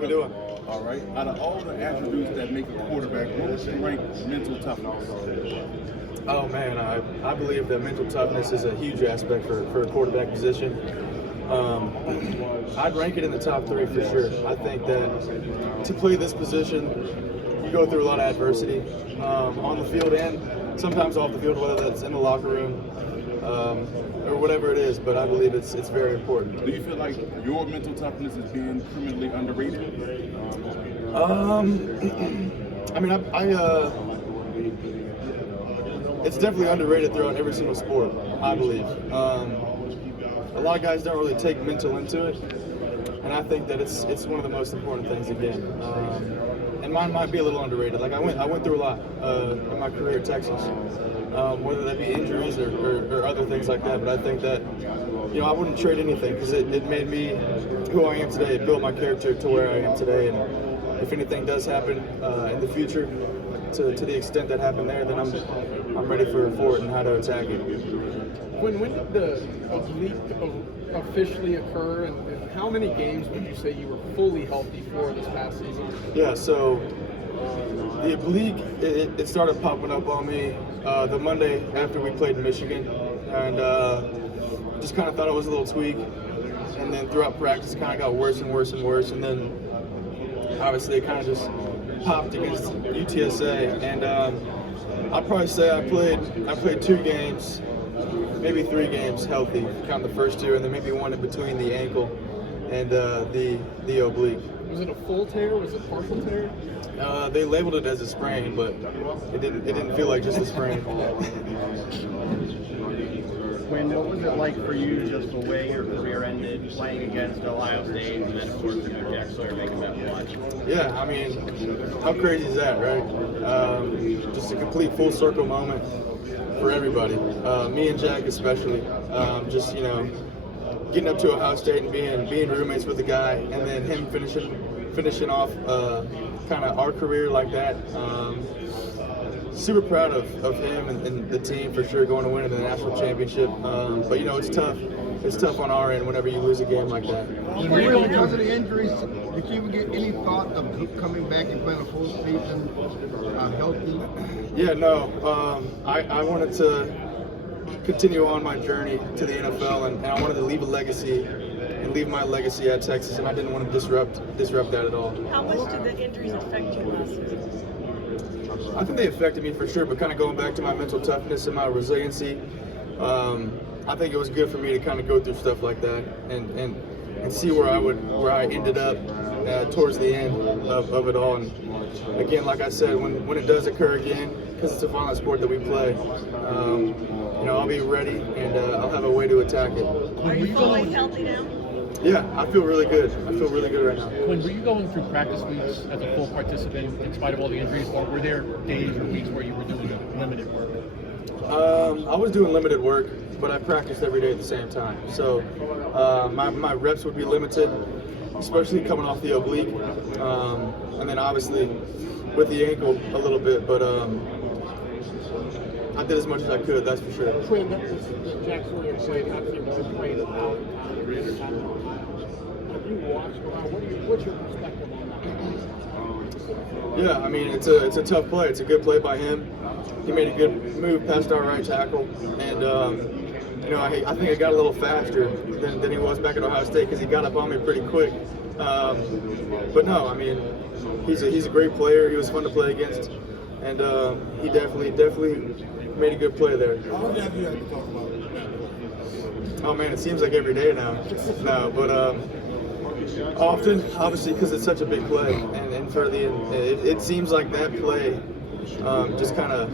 How you doing? All right. Out of all the attributes that make a quarterback, what would you rank mental toughness? Oh man, I believe that mental toughness is a huge aspect for a quarterback position. I'd rank it in the top 3 for sure. I think that to play this position, you go through a lot of adversity on the field and sometimes off the field, whether that's in the locker room or whatever it is. But I believe it's very important. Do you feel like your mental toughness is being criminally underrated? I mean, it's definitely underrated throughout every single sport, I believe. A lot of guys don't really take mental into it, and I think that it's one of the most important things again. And mine might be a little underrated. Like I went through a lot in my career at Texas, whether that be injuries or other things like that. But I think that I wouldn't trade anything because it made me who I am today. It built my character to where I am today. And if anything does happen in the future, to the extent that happened there, then I'm ready for it and how to attack it. When did the oblique officially occur, and how many games would you say you were fully healthy for this past season? Yeah, so the oblique, it started popping up on me the Monday after we played in Michigan, and just kind of thought it was a little tweak, and then throughout practice it kind of got worse and worse and worse, and then obviously it kind of just popped against UTSA, and I'd probably say I played 2 games, maybe 3 games healthy, count the first 2, and then maybe 1 in between the ankle and the oblique. Was it a full tear? Was it partial tear? They labeled it as a sprain, but it didn't feel like just a sprain. Quinn, what was it like for you just the way your career ended, playing against Ohio State, and then of course the new Jack Sawyer making that watch? Yeah, I mean, how crazy is that, right? Just a complete full circle moment for everybody. Me and Jack especially. Just getting up to Ohio State and being roommates with the guy, and then him finishing off kind of our career like that. Super proud of him and the team for sure going to win in the national championship. But it's tough. It's tough on our end whenever you lose a game like that. Because of the injuries, did you even get any thought of coming back and playing a full season healthy? Yeah, no. I wanted to continue on my journey to the NFL, and I wanted to leave a legacy and leave my legacy at Texas, and I didn't want to disrupt that at all. How much did the injuries affect you last season? I think they affected me for sure, but kind of going back to my mental toughness and my resiliency, I think it was good for me to kind of go through stuff like that and see where I ended up towards the end of it all. And again, like I said, when it does occur again, because it's a violent sport that we play, I'll be ready and I'll have a way to attack it. Are you fully healthy now? Yeah, I feel really good. I feel really good right now. When were you going through practice weeks as a full participant in spite of all the injuries, or were there days or weeks where you were doing limited work? I was doing limited work, but I practiced every day at the same time. So my reps would be limited, especially coming off the oblique, and then obviously with the ankle a little bit. But I did as much as I could, that's for sure. Quinn, Jack Sawyer played, obviously wasn't playing out every time. Have you watched what's your perspective on that? Yeah, I mean it's a tough play. It's a good play by him. He made a good move past our right tackle, and I think I got a little faster than he was back at Ohio State because he got up on me pretty quick. But no, I mean he's a great player. He was fun to play against, and he definitely made a good play there. Oh man, it seems like every day now. No, but often, obviously, because it's such a big play, and for it seems like that play just kind of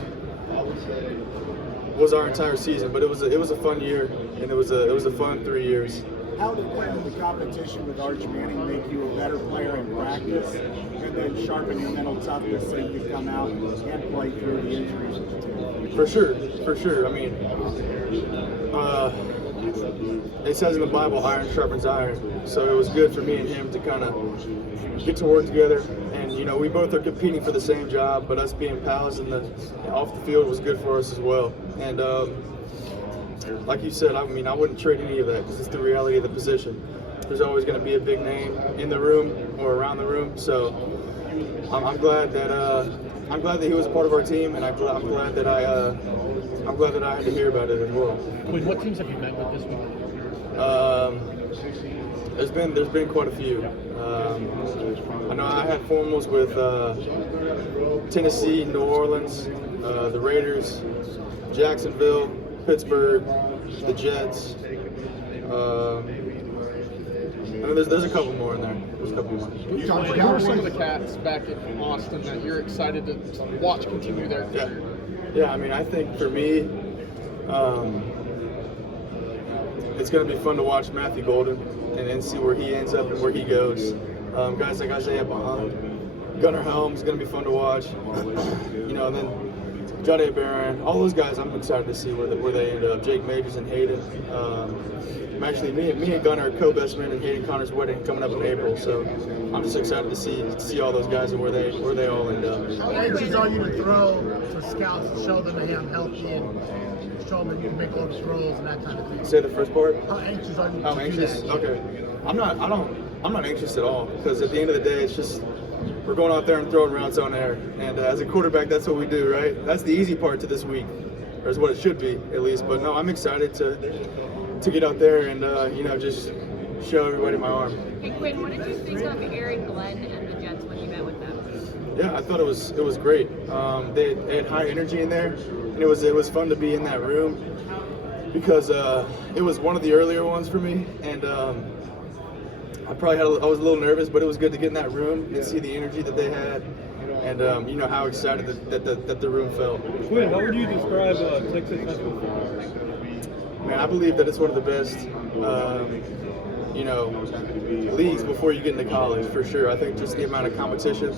was our entire season. But it was a fun year, and it was a fun 3 years. How did playing the competition with Arch Manning make you a better player in practice, and then sharpen your mental toughness so you could come out and play through the injuries? For sure. I mean, it says in the Bible, iron sharpens iron. So it was good for me and him to kind of get to work together. And we both are competing for the same job, but us being pals off the field was good for us as well. And like you said, I mean, I wouldn't trade any of that because it's the reality of the position. there's always going to be a big name in the room or around the room. So I'm glad that he was a part of our team, and I'm glad that I had to hear about it as well. Quinn, what teams have you met with this week? There's been quite a few. I know I had formals with Tennessee, New Orleans, the Raiders, Jacksonville, Pittsburgh, the Jets. I mean, there's a couple more in there. There's a couple more. Who are some of the cats back in Austin that you're excited to watch continue their career? Yeah, I mean, I think for me, it's going to be fun to watch Matthew Golden and see where he ends up and where he goes. Guys like Isaiah Bond, Gunnar Helms is going to be fun to watch. You know, and then Jade Barron, all those guys, I'm excited to see where they end up. Jake Majors and Hayden. Actually, me and Gunnar are co-best men in Hayden Connor's wedding coming up in April, so I'm just excited to see all those guys and where they all end up. How anxious are you to throw to scouts to show them, hey, I'm healthy, and show them that you can make all the throws and that kind of thing? Say the first part. How anxious are you? How anxious? Okay, I'm not anxious at all, because at the end of the day, it's just we're going out there and throwing routes on air, and as a quarterback, that's what we do, right? That's the easy part to this week, or is what it should be at least. But no, I'm excited to get out there and you know, just show everybody my arm. Hey Quinn, what did you think of Aaron Glenn and the Jets when you met with them? Yeah, I thought it was great. They had high energy in there, and it was fun to be in that room because it was one of the earlier ones for me, and I was a little nervous, but it was good to get in that room and see the energy that they had, and you know how excited that the room felt. Quinn, how would you describe Texas high school football? Man, I believe that it's one of the best, you know, leagues before you get into college, for sure. I think just the amount of competition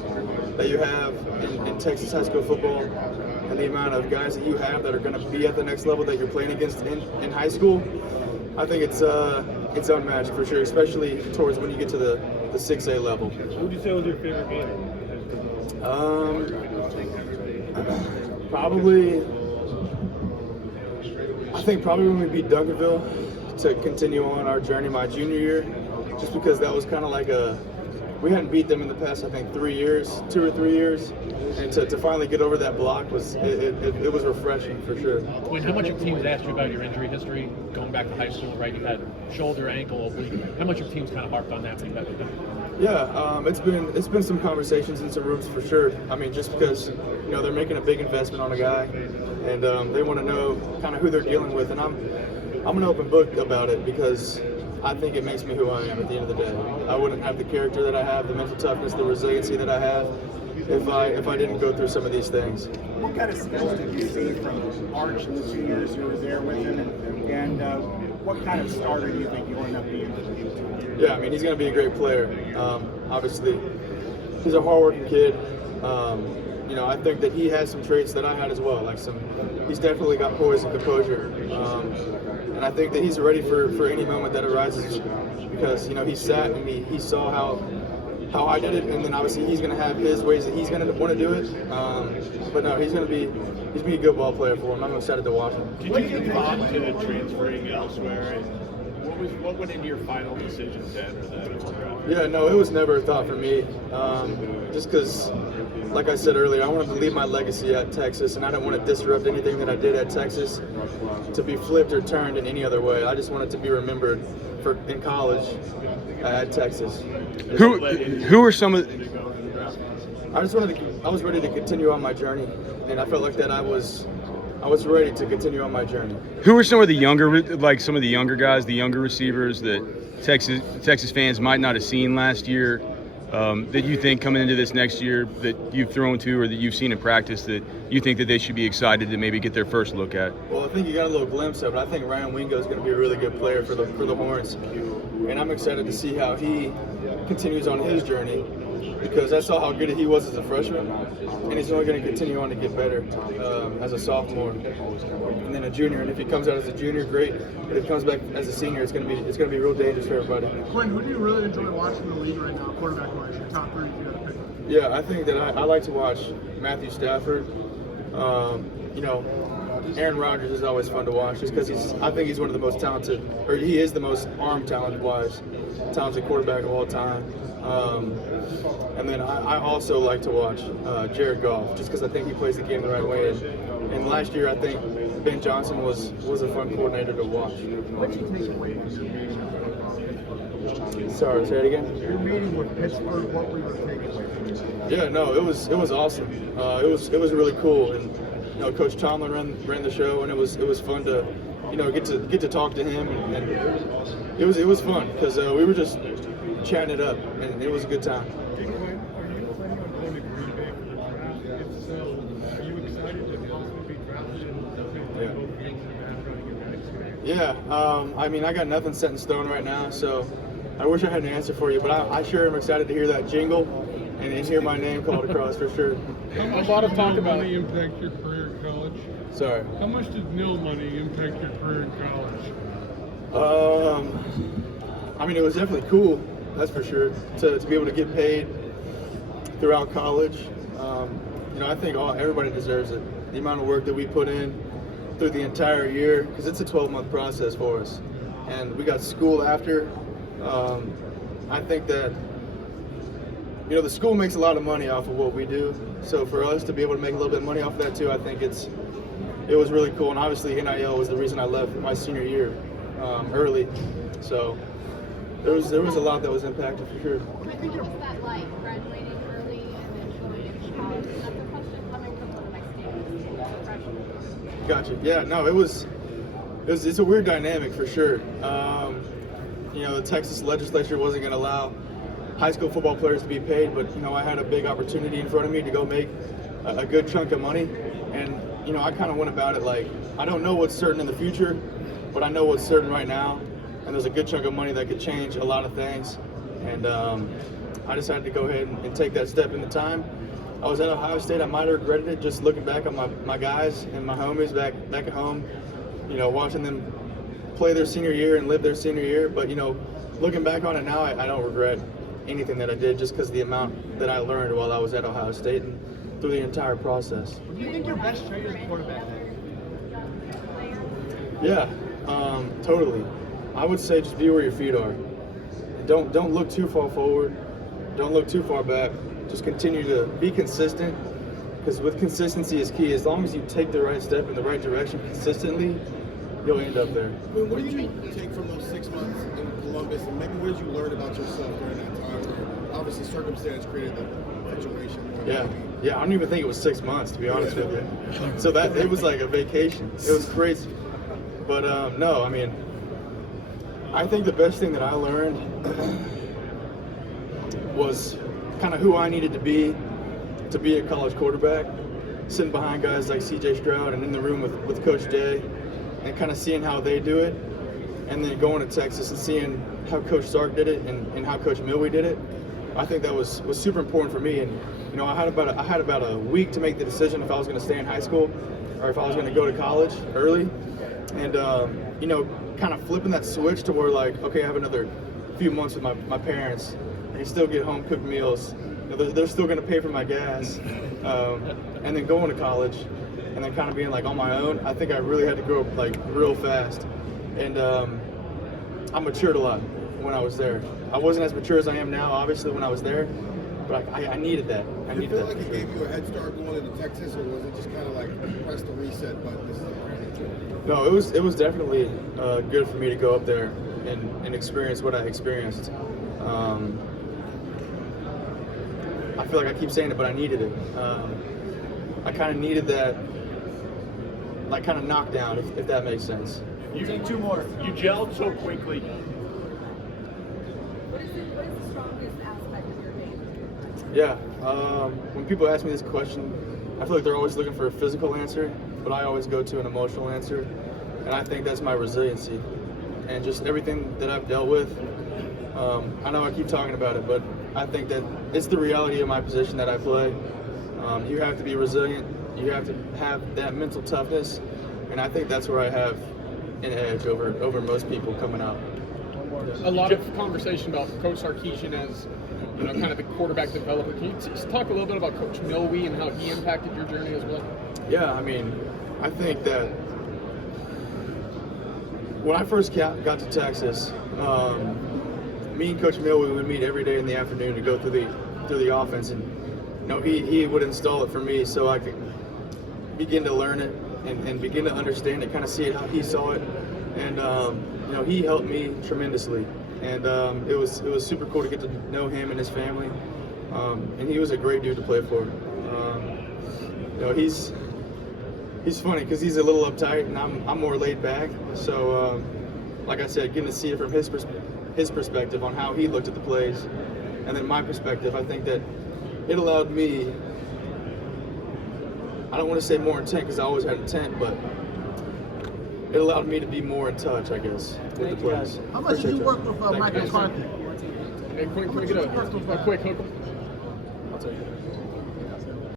that you have in Texas high school football and the amount of guys that you have that are going to be at the next level that you're playing against in high school, I think it's unmatched for sure, especially towards when you get to the 6A level. What would you say was your favorite game? I think probably when we beat Duncanville to continue on our journey my junior year, just because that was kind of like we hadn't beat them in the past, I think 2 or 3 years, and to finally get over that block was refreshing for sure. Quinn, how much have teams asked you about your injury history going back to high school, right? You had shoulder, ankle, oblique. How much have teams kind of harped on that when you met with them? Yeah, it's been some conversations in some rooms for sure. I mean, just because, you know, they're making a big investment on a guy, and they want to know kind of who they're dealing with, and I'm an open book about it because I think it makes me who I am at the end of the day. I wouldn't have the character that I have, the mental toughness, the resiliency that I have, if I didn't go through some of these things. What kind of skills did you see from Arch and the seniors who were there with him, and what kind of starter do you think you'll end up being? Yeah, I mean, he's going to be a great player. Obviously, he's a hardworking kid. You know, I think that he has some traits that I had as well. He's definitely got poise and composure. And I think that he's ready for any moment that arises because, you know, he sat and he saw how I did it, and then obviously he's going to have his ways that he's going to want to do it. But no, he's be a good ball player for him. I'm excited to watch him. Did you give thought to transferring elsewhere? And what went into your final decision then? Yeah, no, it was never a thought for me. Just because, like I said earlier, I wanted to leave my legacy at Texas, and I didn't want to disrupt anything that I did at Texas to be flipped or turned in any other way. I just wanted to be remembered in college at Texas. Who are some of? I was ready to continue on my journey, and I felt like that I was ready to continue on my journey. Who are some of the younger, like some of the younger guys, the younger receivers that Texas fans might not have seen last year, that you think coming into this next year that you've thrown to or that you've seen in practice that you think that they should be excited to maybe get their first look at? Well, I think you got a little glimpse of it. I think Ryan Wingo is going to be a really good player for the Horns, and I'm excited to see how he continues on his journey because I saw how good he was as a freshman, and he's only going to continue on to get better as a sophomore and then a junior. And if he comes out as a junior, great. But if he comes back as a senior, it's going to be real dangerous for everybody. Quinn, who do you really enjoy watching in the league right now, quarterback-wise? Your top three if you had to pick one. Yeah, I think that I like to watch Matthew Stafford. You know, Aaron Rodgers is always fun to watch just because I think he's one of the most talented, or he is the most arm talent-wise talented quarterback of all time. And then I also like to watch Jared Goff, just because I think he plays the game the right way. And last year, I think Ben Johnson was a fun coordinator to watch. What do you take away from your meeting with Sorry, say it again. your meeting with Pittsburgh? What were your takeaways from it? Yeah, no, it was awesome. It was really cool, and Coach Tomlin ran the show, and it was fun to get to talk to him, and it was fun because we were just chatting it up, and it was a good time. Hey, Quinn, are you planning on going to Green Bay for the draft? If so, are you excited to possibly be drafted and both games in that running in that experience? Yeah, I mean, I got nothing set in stone right now, so I wish I had an answer for you, but I sure am excited to hear that jingle and hear my name called across for sure. A lot of talk about money impact your career in college. Sorry. How much did nil money impact your career in college? I mean, it was definitely cool, that's for sure, to be able to get paid throughout college. I think everybody deserves it. The amount of work that we put in through the entire year, because it's a 12-month process for us, and we got school after. I think that the school makes a lot of money off of what we do, so for us to be able to make a little bit of money off of that too, I think it was really cool. And obviously NIL was the reason I left my senior year early, so there was a lot that was impacted for sure. What was that like, graduating early and then going into college? That's a question coming from one of my students, freshman. Gotcha. Yeah, no, it's a weird dynamic for sure. The Texas legislature wasn't going to allow high school football players to be paid, but I had a big opportunity in front of me to go make a good chunk of money, and I kind of went about it like, I don't know what's certain in the future, but I know what's certain right now, and there's a good chunk of money that could change a lot of things, and I decided to go ahead and take that step in the time. I was at Ohio State. I might have regretted it just looking back on my guys and my homies back at home, watching them play their senior year and live their senior year. But, looking back on it now, I don't regret anything that I did, just because of the amount that I learned while I was at Ohio State and through the entire process. Do you think your best trait is quarterback? Yeah, totally. I would say just be where your feet are. Don't look too far forward. Don't look too far back. Just continue to be consistent, because with consistency is key. As long as you take the right step in the right direction consistently, you'll end up there. What did you take from those 6 months in Columbus, and maybe what did you learn about yourself during that time where obviously circumstance created the situation? Yeah, I don't even think it was 6 months, to be honest with you. So it was like a vacation. It was crazy. But no, I mean, I think the best thing that I learned was kind of who I needed to be a college quarterback, sitting behind guys like C.J. Stroud and in the room with Coach Day, and kind of seeing how they do it, and then going to Texas and seeing how Coach Sark did it and how Coach Milwee did it. I think that was super important for me. And I had about a week to make the decision if I was going to stay in high school or if I was going to go to college early, and kind of flipping that switch to where, like, okay, I have another few months with my parents. I can still get home cooked meals. They're still going to pay for my gas, and then going to college, and then kind of being like on my own. I think I really had to grow up like real fast, and I matured a lot when I was there. I wasn't as mature as I am now, obviously, when I was there, but I needed that. Did you feel like it gave you a head start going into Texas, or was it just kind of like press the reset button? This is No, it was definitely good for me to go up there and experience what I experienced. I feel like I keep saying it, but I needed it. I kind of needed that, like, kind of knockdown, if that makes sense. You take two more. You gelled so quickly. What is the strongest aspect of your game? Yeah, when people ask me this question, I feel like they're always looking for a physical answer, but I always go to an emotional answer, and I think that's my resiliency and just everything that I've dealt with. I know I keep talking about it, but I think that it's the reality of my position that I play. You have to be resilient. You have to have that mental toughness, and I think that's where I have an edge over most people coming out. A lot of conversation about Coach Sarkisian as kind of the quarterback developer. Can you talk a little bit about Coach Milwee and how he impacted your journey as well? Yeah, I mean, I think that when I first got to Texas, me and Coach Mill, we would meet every day in the afternoon to go through the offense, and he would install it for me so I could begin to learn it and begin to understand it, kind of see it how he saw it, and he helped me tremendously, and it was super cool to get to know him and his family, and he was a great dude to play for. He's funny because he's a little uptight and I'm more laid back. So, like I said, getting to see it from his perspective on how he looked at the plays, and then my perspective, I think that it allowed me. I don't want to say more intent because I always had intent, but it allowed me to be more in touch, I guess, with the plays. How much did you work with Mike McCarthy? Hey, Quinn, can we get a quick hook? I'll tell you.